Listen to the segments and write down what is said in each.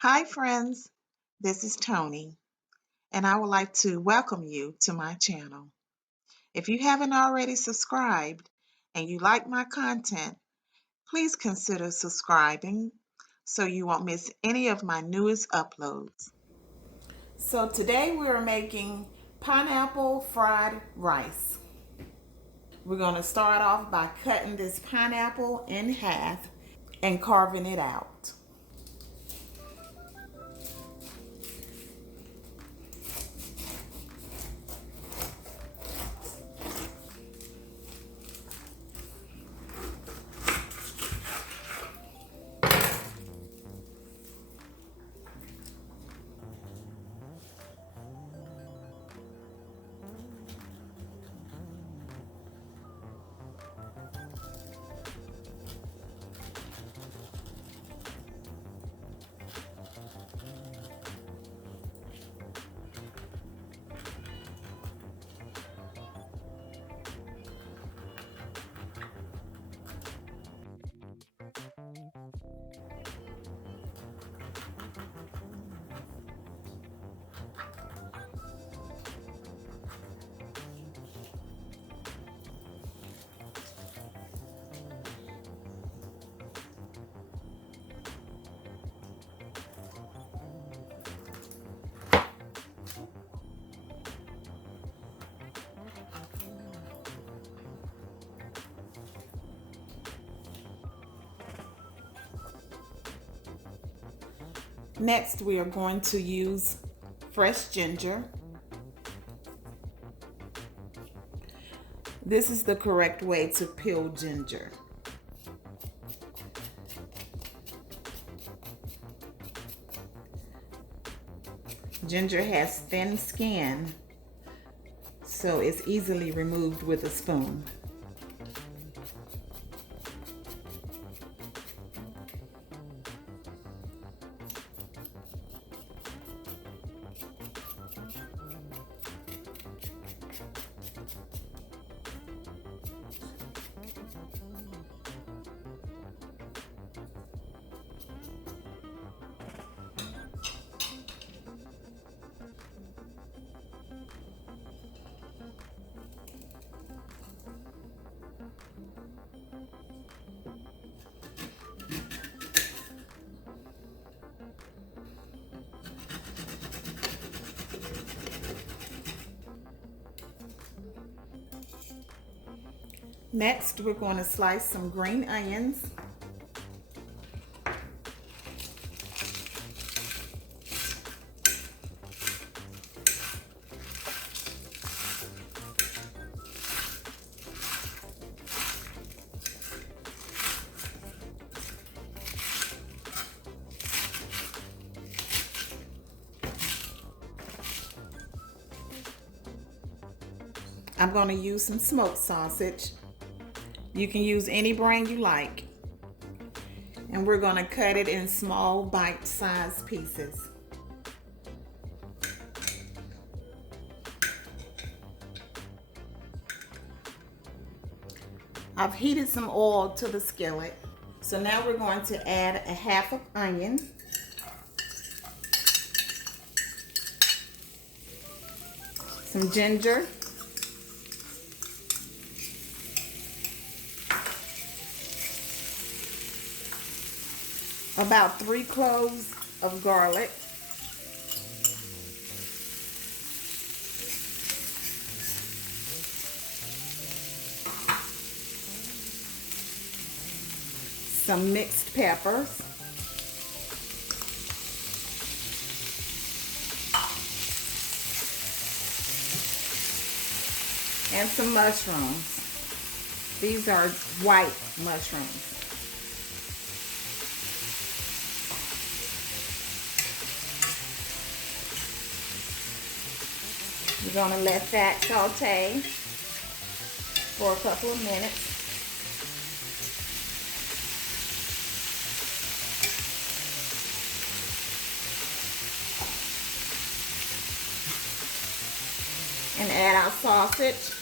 Hi, friends. This is Tony, and I would like to welcome you to my channel. If you haven't already subscribed and you like my content, please consider subscribing so you won't miss any of my newest uploads. So, today we're making pineapple fried rice. We're going to start off by cutting this pineapple in half and carving it out. Next, we are going to use fresh ginger. This is the correct way to peel ginger. Ginger has thin skin, so it's easily removed with a spoon. Next, we're going to slice some green onions. I'm going to use some smoked sausage. You can use any brand you like. And we're going to cut it in small bite-sized pieces. I've heated some oil to the skillet. So now we're going to add a half of onion. Some ginger. About 3 cloves of garlic. Some mixed peppers. And some mushrooms. These are white mushrooms. We're going to let that saute for a couple of minutes. And add our sausage.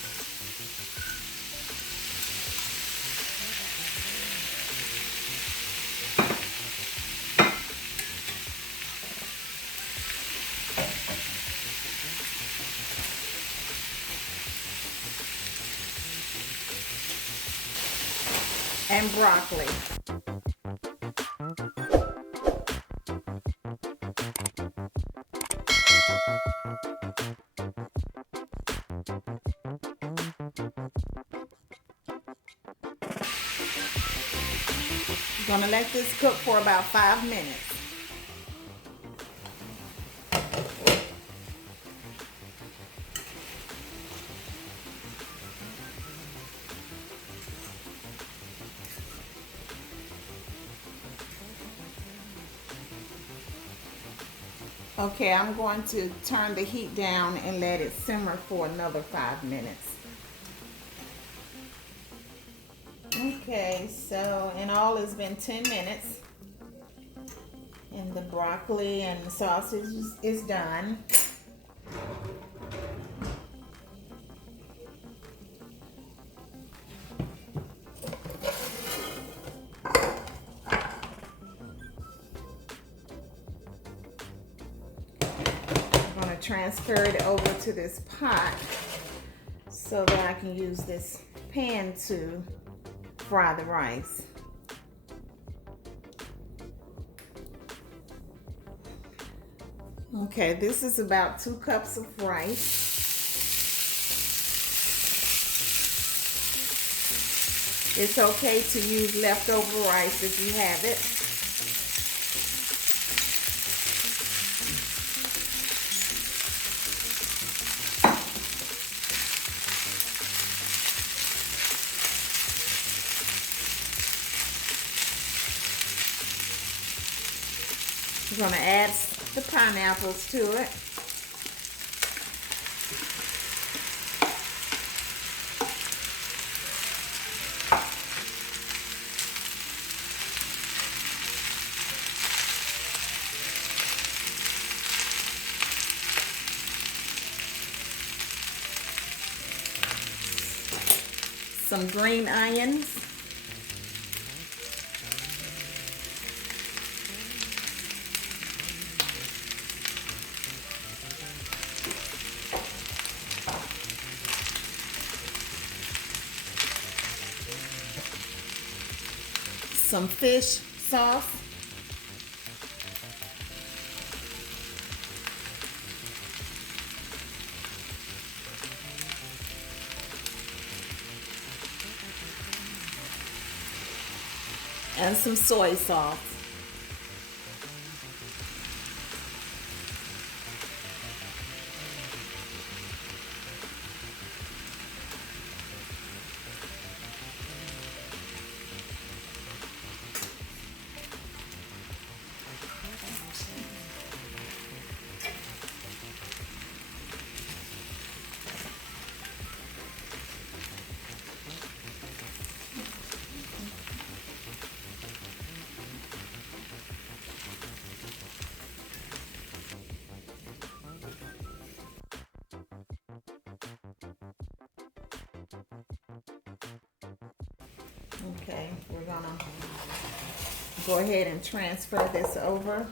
and broccoli. I'm gonna let this cook for about 5 minutes. Okay, I'm going to turn the heat down and let it simmer for another 5 minutes. Okay, so in all it's been 10 minutes. And the broccoli and the sausage is done. I'm going to transfer it over to this pot so that I can use this pan to fry the rice. Okay, this is about 2 cups of rice. It's okay to use leftover rice if you have it. We're going to add the pineapples to it. Some green onions. Some fish sauce. And some soy sauce. Okay, we're gonna go ahead and transfer this over.